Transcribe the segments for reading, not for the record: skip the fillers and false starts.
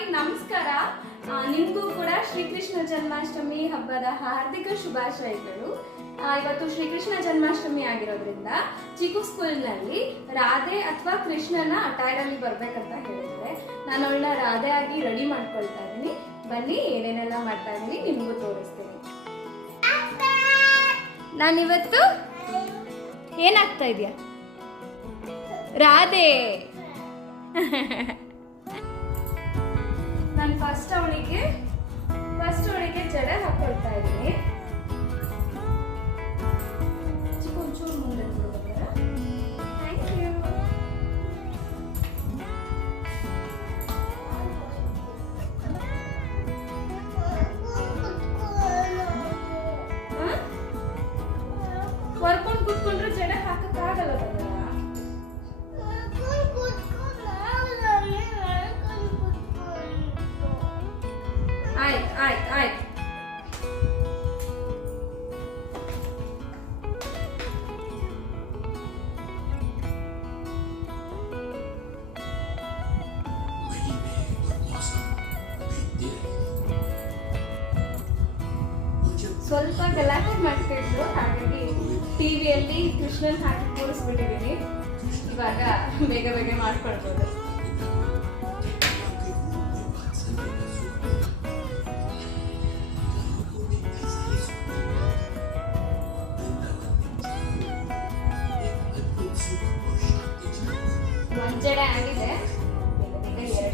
Hi ನಮಸ್ಕಾರ. ನಿಮಗೂ ಕೂಡ ಶ್ರೀಕೃಷ್ಣ ಜನ್ಮಾಷ್ಟಮಿ ಹಬ್ಬದ ಹಾರ್ದಿಕ ಶುಭಾಶಯಗಳು. ಇವತ್ತು ಶ್ರೀಕೃಷ್ಣ ಜನ್ಮಾಷ್ಟಮಿ ಆಗಿರೋದ್ರಿಂದ ಚಿಕ್ಕು ಸ್ಕೂಲ್ನಲ್ಲಿ ರಾಧೆ ಅಥವಾ ಕೃಷ್ಣನ ಅಟೈರ್ ಅಲ್ಲಿ ಬರ್ಬೇಕಂತ ಹೇಳಿದ್ದಾರೆ. ನಾನು ಅವಳನ್ನ ರಾಧೆ ಆಗಿ ರೆಡಿ ಮಾಡ್ಕೊಳ್ತಾ ಇದ್ದೀನಿ. ಬನ್ನಿ ಏನೇನೆಲ್ಲ ಮಾಡ್ತಾ ಇದ್ದೀನಿ ನಿಮಗೂ ತೋರಿಸ್ತೀನಿ. ನಾನಿವತ್ತು ಏನಾಗ್ತಾ ಇದೆಯಾ? ರಾಧೆ. ನಾನು ಫಸ್ಟ್ ಅವಳಿಗೆ ಜಡೆ ಹಾಕೊಳ್ತಾ ಇದ್ದೀನಿ. ಒಂಚೂರು ಮುಂದೆ ಥ್ಯಾಂಕ್ ಯು. ವರ್ಕೊಂಡು ಕೂತ್ಕೊಂಡ್ರೆ ಜಡೆ ಹಾಕಕ್ಕಾಗಲ್ಲ. ಆಯ್ತು. ಸ್ವಲ್ಪ ಗಲಾಟೆ ಮಾಡ್ತಿದ್ರು, ಹಾಗಾಗಿ ಟಿವಿಯಲ್ಲಿ ಕೃಷ್ಣನ್ ಹಾಕಿ ಕೂರಿಸ್ಬಿಟ್ಟಿದ್ದೀನಿ. ಇವಾಗ ಬೇಗ ಬೇಗ ಮಾಡ್ಕೊಳ್ಬೋದು. ಒಂದ್ ಜಡೆ ಆಗಿದೆ, ಎರಡು ಜಡೆ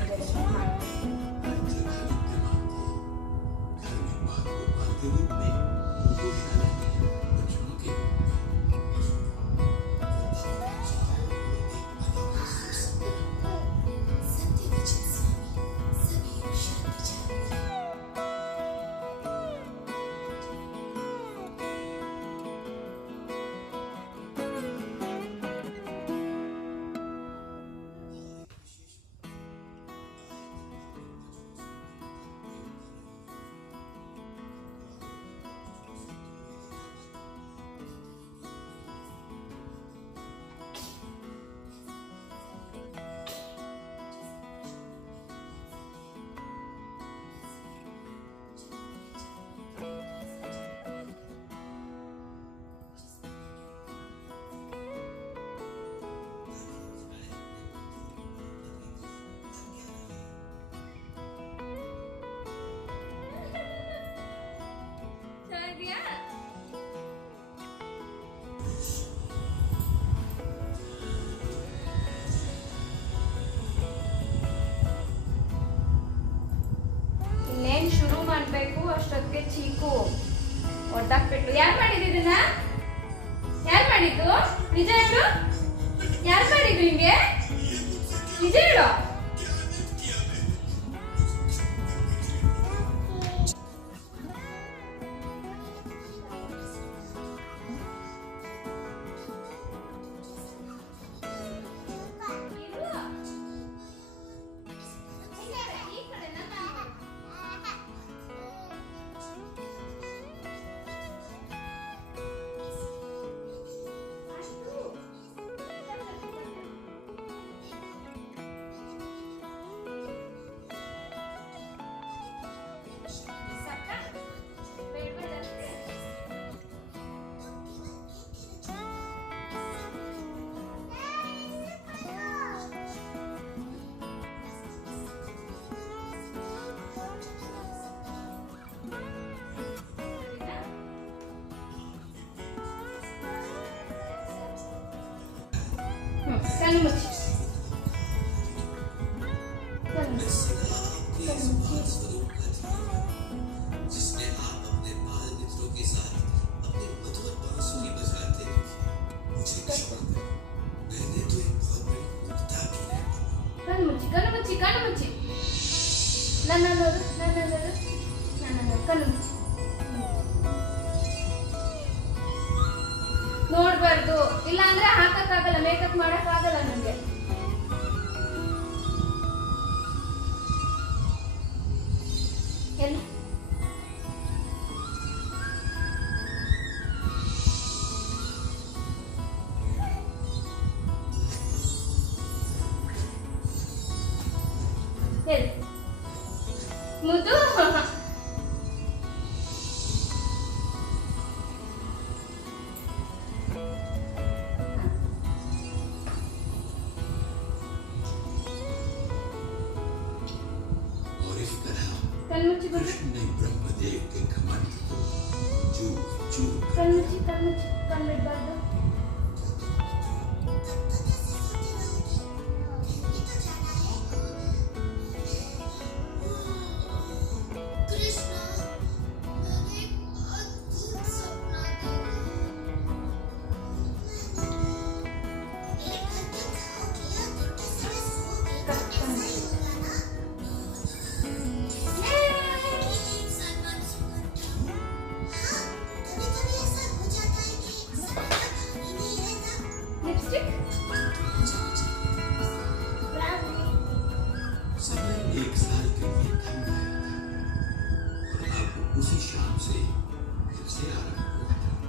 ಇನ್ನೇನ್ ಶುರು ಮಾಡ್ಬೇಕು. ಅಷ್ಟೊತ್ತಿಗೆ ಚೀಕು ಒದ್ದಾಕ್ಬಿಟ್ಟು. ಯಾರು ಮಾಡಿದಿದ್ದನ್ನ? ಯಾರು ಮಾಡಿದ್ದು? ನಿಜ ಹೇಳು. ಯಾರು ಮಾಡಿದ್ದು ಹಿಂಗೆ? ನಿಜ ಹೇಳು. ಕಣ್ಣು ಮುಚ್ಚಿ. ಕಣ್ಣು ಮುಚ್ಚಿ. ನನ್ನ ಕಣ್ಣು ಮುಚ್ಚಿ. ನೋಡ್ಬಾರ್ದು, ಇಲ್ಲ ಅಂದ್ರೆ ಹಾಕಕ್ಕಾಗಲ್ಲ, ಮೇಕಪ್ ಮಾಡಕ್ ಆಗಲ್ಲ ನಂಗೆ. ಎಲ್ಲ ಹೇಳಿ. ಮುದ್ದು कलमुची कृष्ण ने ब्रह्मदेव के घमंड को चूर चूर कलमुची कलमुची बात एक साल के लिए थम गया था और अब उसी शाम से फिर से आरंभ हुआ था।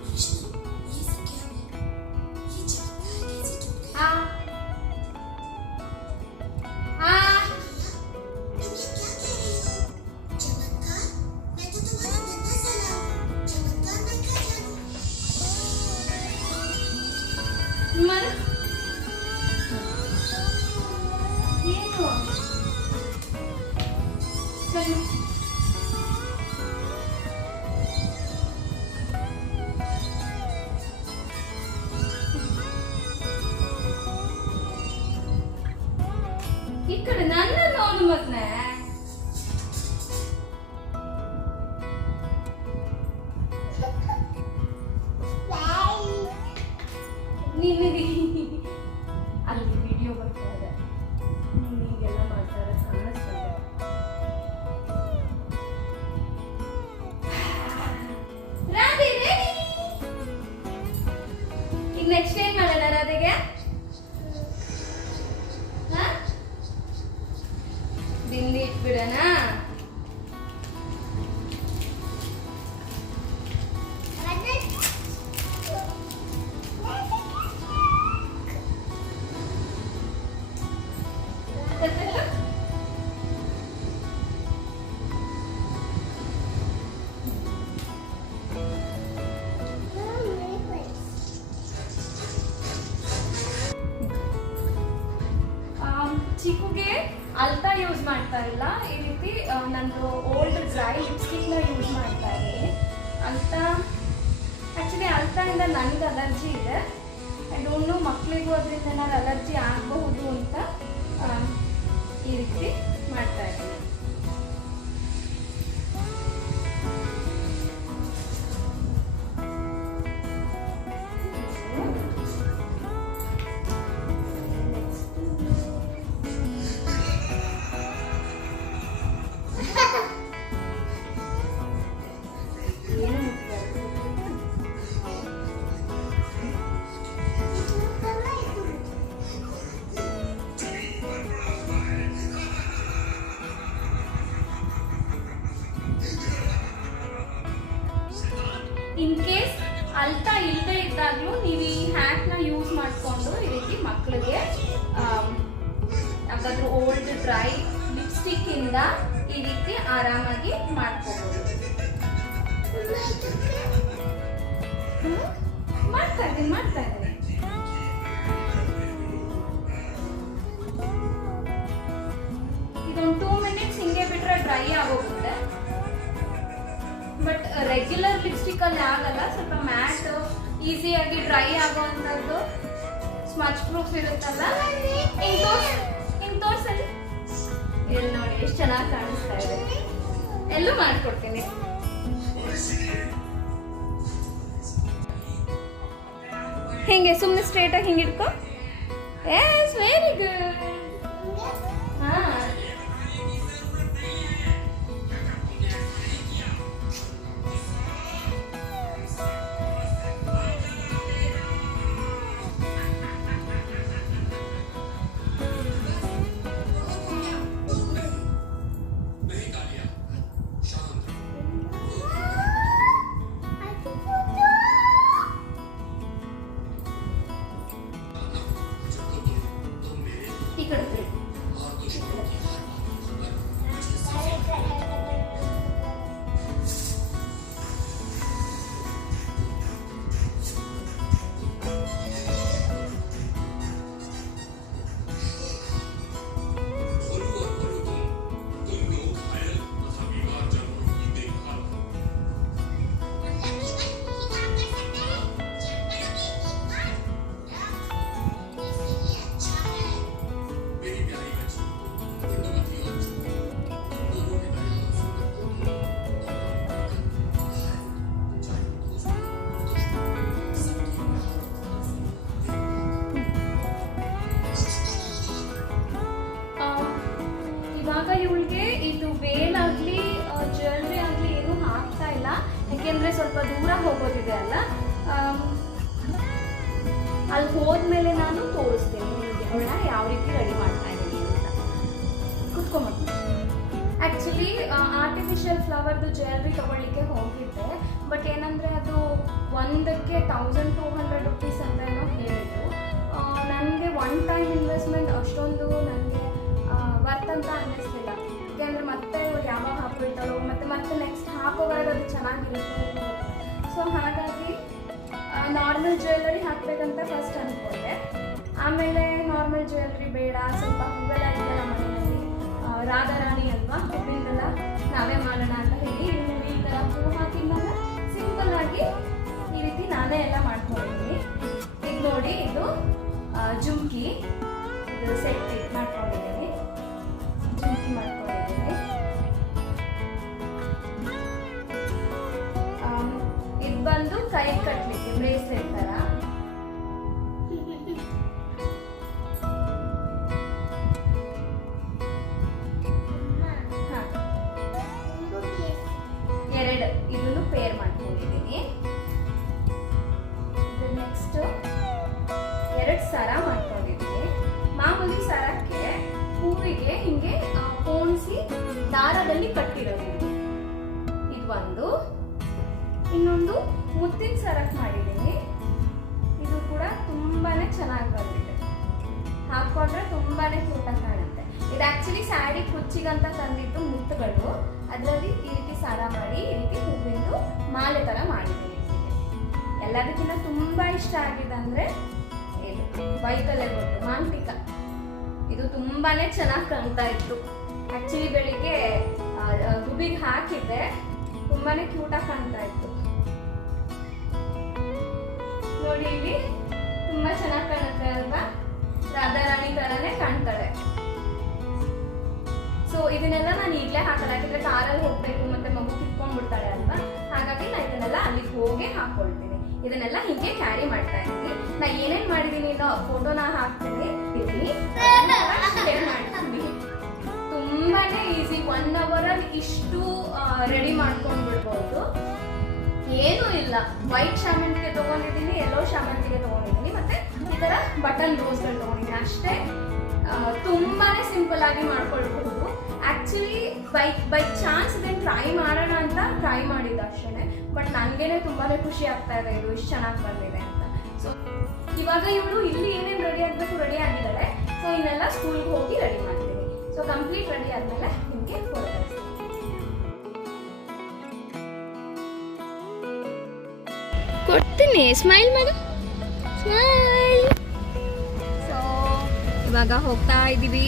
कृष्ण, ये सब क्या है? ये चमत्कार कैसे टूट गया? ఇక్కడ నన్ను ನೋಡು ಮಗ್ನೆ ನಿನಗೆ ಅಲ್ಲಿ ವಿಡಿಯೋ ಬರ್ತಾ ಇದೆ ನೀಗೆಲ್ಲ ಮಾಡ್ತಾರೆ ಕಾಣಿಸ್ತದೆ ರಾಧೆ ರೆಡಿ ಈಗ ನೆಕ್ಸ್ಟ್ ಏನ್ ಮಾಡೋಣ ರಾಧೆಗೆ ಬಿಂದಿ ಇಟ್ಬಿಡೋಣ ಚಿಕ್ಕುಗೆ ಅಲ್ತಾ ಯೂಸ್ ಮಾಡ್ತಾ ಇಲ್ಲ ಈ ರೀತಿ ನಂದು ಓಲ್ಡ್ ಡ್ರೈ ಲಿಪ್ಸ್ಟಿಕ್ನ ಯೂಸ್ ಮಾಡ್ತಾ ಇದ್ದೀನಿ ಅಲ್ತಾ ಆ್ಯಕ್ಚುಲಿ ಅಲ್ತಾಯಿಂದ ನನಗೆ ಅಲರ್ಜಿ ಇದೆ ಐ ಡೋಂಟ್ ನೋ ಮಕ್ಕಳಿಗೂ ಅದರಿಂದ ನಾನು ಅಲರ್ಜಿ ಆಗಬಹುದು ಅಂತ ಈ ರೀತಿ ಮಾಡ್ತಾ ಇದ್ದೀನಿ ಇನ್ ಕೇಸ್ ಅಲ್ತಾ ಇಲ್ಲದೆ ಇದ್ದಾಗಲೂ ನೀವು ಈ ಹ್ಯಾಕ್ನ ಯೂಸ್ ಮಾಡಿಕೊಂಡು ಈ ರೀತಿ ಮಕ್ಕಳಿಗೆ ಯಾವ್ದಾದ್ರು ಓಲ್ಡ್ ಡ್ರೈ ಲಿಪ್ಸ್ಟಿಕ್ ಇಂದ ಈ ರೀತಿ ಆರಾಮಾಗಿ ಮಾಡ್ಕೋಬಹುದು ಮಾಡ್ತಾ ಇದ್ದೀನಿ ಇದೊಂದು 2 ಮಿನಿಟ್ಸ್ ಹಿಂಗೆ ಬಿಟ್ರೆ ಡ್ರೈ ಆಗೋಗುತ್ತೆ ಬಟ್ ರೆಗ್ಯುಲರ್ ಲಿಪ್ಸ್ಟಿಕ್ ಅಲ್ಲಿ ಆಗಲ್ಲ ಸ್ವಲ್ಪ ಮ್ಯಾಟ್ ಈಸಿಯಾಗಿ ಡ್ರೈ ಆಗುವಂಥದ್ದು ಸ್ಮಚ್ ಪ್ರೂಫ್ ಇರುತ್ತಲ್ಲ ತೋರ್ಸಲ್ಲಿ ಇಲ್ಲಿ ನೋಡಿ ಎಷ್ಟು ಚೆನ್ನಾಗಿ ಕಾಣಿಸ್ತಾ ಇದೆ ಎಲ್ಲೂ ಮಾಡ್ಕೊಡ್ತೀನಿ ಹಿಂಗೆ ಸುಮ್ಮನೆ ಸ್ಟ್ರೇಟ್ ಆಗಿ ಹಿಂಗೆ ಇಟ್ಕೋ ಎಸ್ ವೆರಿ ಗುಡ್ ಹಾ ಅಲ್ಲಿ ಹೋದ್ಮೇಲೆ ನಾನು ತೋರಿಸ್ತೀನಿ ನಿಮಗೆ ಅವಳನ್ನ ಯಾವ ರೀತಿ ರೆಡಿ ಮಾಡ್ತಾ ಇದ್ದೀನಿ ಅಂತ. ಕುತ್ಕೊಂಡ್ಬಿಟ್ಟು ಆ್ಯಕ್ಚುಲಿ ಆರ್ಟಿಫಿಷಿಯಲ್ ಫ್ಲವರ್ದು ಜ್ಯುವೆಲ್ರಿ ತೊಗೊಳ್ಳಿಕ್ಕೆ ಹೋಗಿದ್ದೆ, ಬಟ್ ಏನಂದರೆ ಅದು ಒಂದಕ್ಕೆ 1200 ರುಪೀಸ್ ಅಂತ ಏನೋ ಹೇಳಿದ್ರು. ನನಗೆ ಒನ್ ಟೈಮ್ ಇನ್ವೆಸ್ಟ್ಮೆಂಟ್ ಅಷ್ಟೊಂದು ನನಗೆ ವರ್ತ್ ಅಂತ ಅನ್ನಿಸ್ಲಿಲ್ಲ. ಯಾಕೆಂದರೆ ಮತ್ತೆ ಇವಾಗ ಯಾವಾಗ ಹಾಕ್ಬಿಡ್ತಾಳೋ ಮತ್ತೆ ನೆಕ್ಸ್ಟ್ ಹಾಕೋವಾಗ ಅದು ಚೆನ್ನಾಗಿರುತ್ತೆ. ಸೊ ಹಾಗಾಗಿ ನಾರ್ಮಲ್ ಜ್ಯುವೆಲ್ಲರಿ ಹಾಕಬೇಕಂತ ಫಸ್ಟ್ ಅಂದ್ಕೊಂಡೆ. ಆಮೇಲೆ ನಾರ್ಮಲ್ ಜ್ಯುವೆಲ್ರಿ ಬೇಡ, ಸ್ವಲ್ಪ ಹೂವೆಲ್ಲ ಇದೆಲ್ಲ ಮನೆಯಲ್ಲಿ, ರಾಧಾರಾಣಿ ಅಲ್ವಾ, ಹೂವಿಂದೆಲ್ಲ ನಾವೇ ಮಾಡೋಣ ಅಂತ ಹೇಳಿ ಈ ಥರ ಹೂ ಹಾಕಿದ್ಮೇಲೆ ಸಿಂಪಲ್ ಆಗಿ ಈ ರೀತಿ ನಾನೇ ಎಲ್ಲ ಮಾಡ್ಕೊಂಡಿದ್ದೀನಿ. ಇದು ನೋಡಿ, ಇದು ಜುಮ್ಕಿ, ಇದು ಸೆಟ್ ಮಾಡ್ಕೊಂಡಿದ್ದೀನಿ, ಜುಮ್ಕಿ ಮಾಡ್ಕೊಂಡಿದ್ದೀನಿ. ಇದು ಬಂದು ಕೈ ಕಟ್ಲಿಕ್ಕೆ ಬ್ರೇಸ್ಲೆಟ್ ತರ. ಎರಡು ಇದನ್ನು ಪೇರ್ ಮಾಡ್ಕೊಂಡಿದ್ದೀನಿ. ನೆಕ್ಸ್ಟ್ ಎರಡು ಸರ ಮಾಡ್ಕೊಂಡಿದ್ದೀನಿ. ಮಾಮೂಲಿ ಸರಕ್ಕೆ ಹೂವಿಗೆ ಹಿಂಗೆ ಪೋಣಿಸಿ ದಾರದಲ್ಲಿ ಕಟ್ಟಿರೋದು ಇದು ಒಂದು. ಇನ್ನೊಂದು ಮುತ್ತಿನ ಸರಕ್ಕೆ ಮಾಡಿದ್ದೀನಿ. ಇದು ಕೂಡ ತುಂಬಾನೇ ಚೆನ್ನಾಗಿ ಬಂದಿದೆ, ಹಾಕೊಂಡ್ರೆ ತುಂಬಾನೇ ಕ್ಯೂಟಾಗಿ ಕಾಣುತ್ತೆ. ಇದು ಆಕ್ಚುಲಿ ಸ್ಯಾರಿ ಕುಚ್ಚಿಗಂತ ತಂದಿದ್ದು ಮುತ್ತುಗಳು, ಅದರಲ್ಲಿ ಈ ರೀತಿ ಸರ ಮಾಡಿ ಈ ರೀತಿ ಹೂವಿಂದು ಮಾಲೆ ತರ ಮಾಡಿದ್ದೀನಿ. ಎಲ್ಲದಕ್ಕಿಂತ ತುಂಬಾ ಇಷ್ಟ ಆಗಿದೆ ಅಂದ್ರೆ ಇದು ಬೈಕಲ್ಲೇ ಕೊಟ್ಟು ಮಾಂಟಿಕ. ಇದು ತುಂಬಾನೇ ಚೆನ್ನಾಗಿ ಕಾಣ್ತಾ ಇತ್ತು. ಆಕ್ಚುಲಿ ಬೆಳಿಗ್ಗೆ ಗುಬಿಗೆ ಹಾಕಿದ್ದೆ, ತುಂಬಾನೇ ಕ್ಯೂಟಾಗಿ ಕಾಣ್ತಾ ಇತ್ತು. ನೋಡಿ ಇಲ್ಲಿ ತುಂಬಾ ಚೆನ್ನಾಗಿ ಕಾಣುತ್ತೆ ಅಲ್ವಾ, ರಾಧಾರಾಣಿ ತರಾನೇ ಕಾಣ್ತಾಳೆ. ಸೊ ಇದನ್ನೆಲ್ಲ ನಾನು ಈಗಲೇ ಹಾಕಲ್ಲ, ಯಾಕಂದ್ರೆ ಕಾರಲ್ಲಿ ಹೋಗ್ಬೇಕು ಮತ್ತೆ ಮಗು ಕಿತ್ಕೊಂಡ್ಬಿಡ್ತಾಳೆ ಅಲ್ವಾ, ಹಾಗಾಗಿ ನಾನು ಇದನ್ನೆಲ್ಲ ಅಲ್ಲಿಗೆ ಹೋಗಿ ಹಾಕೊಳ್ತೀನಿ. ಇದನ್ನೆಲ್ಲ ಹೀಗೆ ಕ್ಯಾರಿ ಮಾಡ್ತಾ ಇದ್ದೀನಿ. ನಾ ಏನೇನ್ ಮಾಡಿದೀನಿ ಅನ್ನೋ ಫೋಟೋನ ಹಾಕ್ತೀನಿ, ಶೇರ್ ಮಾಡ್ತೀನಿ. ತುಂಬಾನೇ ಈಸಿ, 1 hour ಅಲ್ಲಿ ಇಷ್ಟು ರೆಡಿ ಮಾಡ್ಕೊಂಡ್ ಬಿಡ್ಬೋದು. ಏನೂ ಇಲ್ಲ, ವೈಟ್ ಶಾಮಂತಿಗೆ ತಗೊಂಡಿದ್ದೀನಿ, ಯೆಲ್ಲೋ ಶಾಮಂತಿಗೆ ತಗೊಂಡಿದ್ದೀನಿ, ಮತ್ತೆ ಈ ತರ ಬಟನ್ ರೋಸ್ಗಳು ತಗೊಂಡಿದ್ದೀನಿ ಅಷ್ಟೇ. ತುಂಬಾನೇ ಸಿಂಪಲ್ ಆಗಿ ಮಾಡ್ಕೊಳ್ಬಹುದು. ಆಕ್ಚುಲಿ ಬೈ ಚಾನ್ಸ್ ಇದನ್ನು ಟ್ರೈ ಮಾಡೋಣ ಅಂತ ಟ್ರೈ ಮಾಡಿದ್ದು ಅಷ್ಟೇ, ಬಟ್ ನನಗೇನೆ ತುಂಬಾನೇ ಖುಷಿ ಆಗ್ತಾ ಇದೆ ಇದು ಇಷ್ಟು ಚೆನ್ನಾಗಿ ಬಂದಿದೆ ಅಂತ. ಸೊ ಇವಾಗ ಇವಳು ಇಲ್ಲಿ ಏನೇನು ರೆಡಿ ಆಗಬೇಕು ರೆಡಿ ಆಗಿದ್ದಾಳೆ. ಸೊ ಇನ್ನೆಲ್ಲ ಸ್ಕೂಲ್ಗೆ ಹೋಗಿ ರೆಡಿ ಮಾಡ್ತೀನಿ. ಸೊ ಕಂಪ್ಲೀಟ್ ರೆಡಿ ಆದ್ಮೇಲೆ ನಿಮಗೆ ಕೊಡ್ತೀನಿ. ಸ್ಮೈಲ್ ಮಾಡು, ಸ್ಮೈಲ್. ಸೊ ಇವಾಗ ಹೋಗ್ತಾ ಇದ್ದೀವಿ,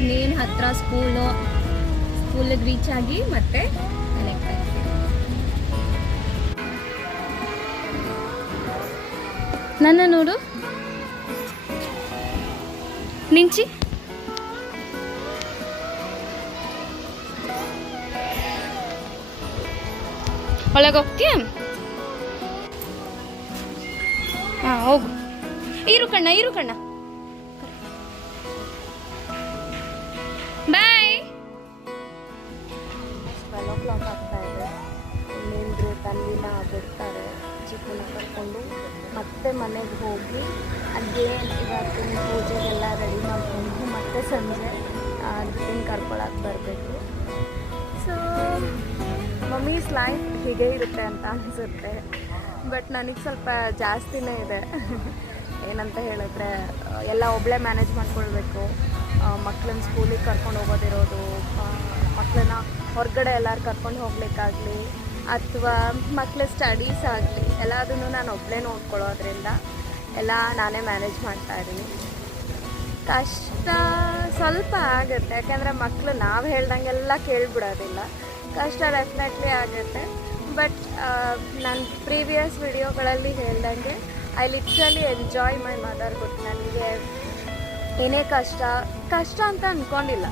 ಇನ್ನೇನು ಹತ್ರ ಸ್ಕೂಲಿಗೆ ರೀಚ್ ಆಗಿ ಮತ್ತೆ ಕನೆಕ್ಟ್ ಆಗ್ತೀವಿ. ನನ್ನ ನೋಡು, ನಿಂಚಿ ಒಳಗೆ ಹೋಗ್ತೀಯ? ಹಾಂ ಹೋಗು. ಇರು ಕಣ್ಣ ಬಾಯ್. 12 o'clock ಆಗ್ತಾ ಇದೆ. ಇನ್ನೇನ್ರಿ ತಂದಿನ ಬಿಡ್ತಾರೆ, ಚಿಕ್ಕನ ಕರ್ಕೊಂಡು ಮತ್ತೆ ಮನೆಗೆ ಹೋಗಿ ಅಗೇನ್ ಇವತ್ತಿನ ಪೂಜೆಗೆಲ್ಲ ರೆಡಿ ಮಾಡ್ಕೊಂಡು ಮತ್ತೆ ಸಂಜೆ ಅದನ್ನ ಕರ್ಕೊಳಕ್ಕೆ ಬರಬೇಕು. ಸೊ ಮಮ್ಮೀಸ್ ಲೈಫ್ ಹೀಗೆ ಇರುತ್ತೆ ಅಂತ ಅನಿಸುತ್ತೆ, ಬಟ್ ನನಗೆ ಸ್ವಲ್ಪ ಜಾಸ್ತಿನೇ ಇದೆ. ಏನಂತ ಹೇಳಿದ್ರೆ ಎಲ್ಲ ಒಬ್ಬಳೇ ಮ್ಯಾನೇಜ್ ಮಾಡ್ಕೊಳ್ಬೇಕು. ಮಕ್ಕಳನ್ನ ಸ್ಕೂಲಿಗೆ ಕರ್ಕೊಂಡು ಹೋಗೋದಿರೋದು, ಮಕ್ಕಳನ್ನ ಹೊರಗಡೆ ಎಲ್ಲರೂ ಕರ್ಕೊಂಡು ಹೋಗ್ಲಿಕ್ಕಾಗಲಿ ಅಥವಾ ಮಕ್ಕಳ ಸ್ಟಡೀಸ್ ಆಗಲಿ ಎಲ್ಲದನ್ನು ನಾನು ಒಬ್ಬಳೇ ನೋಡ್ಕೊಳ್ಳೋದ್ರಿಂದ ಎಲ್ಲ ನಾನೇ ಮ್ಯಾನೇಜ್ ಮಾಡ್ತಾಯಿದ್ದೀನಿ. ಕಷ್ಟ ಸ್ವಲ್ಪ ಆಗುತ್ತೆ, ಯಾಕೆಂದರೆ ಮಕ್ಕಳು ನಾವು ಹೇಳ್ದಂಗೆಲ್ಲ ಕೇಳಿಬಿಡೋದಿಲ್ಲ. ಕಷ್ಟ ಡೆಫಿನೆಟ್ಲಿ ಆಗುತ್ತೆ. ಬಟ್ ನಾನು ಪ್ರೀವಿಯಸ್ ವಿಡಿಯೋಗಳಲ್ಲಿ ಹೇಳ್ದಂಗೆ I literally enjoy my motherhood. ನನಗೆ ಏನೇ ಕಷ್ಟ ಅಂತ ಅಂದ್ಕೊಂಡಿಲ್ಲ.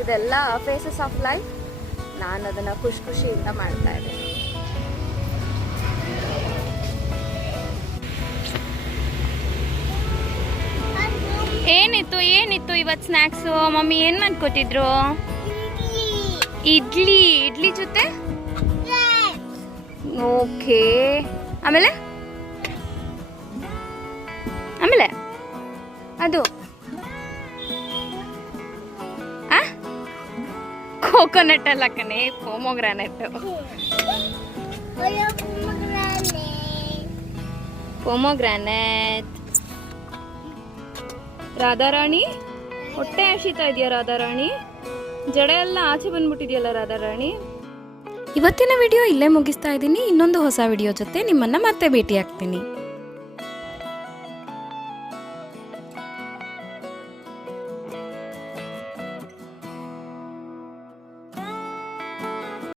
ಇದೆಲ್ಲ ಫೇಸಸ್ ಆಫ್ ಲೈಫ್. ನಾನು ಅದನ್ನು ಖುಷಿಯಿಂದ ಮಾಡ್ತಾ ಇದ್ದೀನಿ. ಏನಿತ್ತು ಇವತ್ತು ಸ್ನ್ಯಾಕ್ಸು? ಮಮ್ಮಿ ಏನು ಮಾಡ್ಕೊಟ್ಟಿದ್ರು? ಇಡ್ಲಿ ಜೊತೆ ಓಕೆ. ಆಮೇಲೆ ಹೇಳ ಅದು ಕೋಕೋನಟ್ ಅಲ್ಲ ಕಣೆ, ಪೊಮೊಗ್ರಾನೆಟ್. ಪೊಮೊಗ್ರಾನೆಟ್. ರಾಧಾರಾಣಿ ಹೊಟ್ಟೆ ಹಸಿತಾ ಇದೆಯಾ ರಾಧಾರಾಣಿ? ಜಡೆ ಎಲ್ಲ ಆಚೆ ಬಂದ್ಬಿಟ್ಟಿದೆಯಲ್ಲ ರಾಧಾರಾಣಿ. ಇವತ್ತಿನ ವಿಡಿಯೋ ಇಲ್ಲೇ ಮುಗಿಸ್ತಾ ಇದ್ದೀನಿ. ಇನ್ನೊಂದು ಹೊಸ ವಿಡಿಯೋ ಜೊತೆ ನಿಮ್ಮನ್ನ ಮತ್ತೆ ಭೇಟಿ ಆಗ್ತೀನಿ.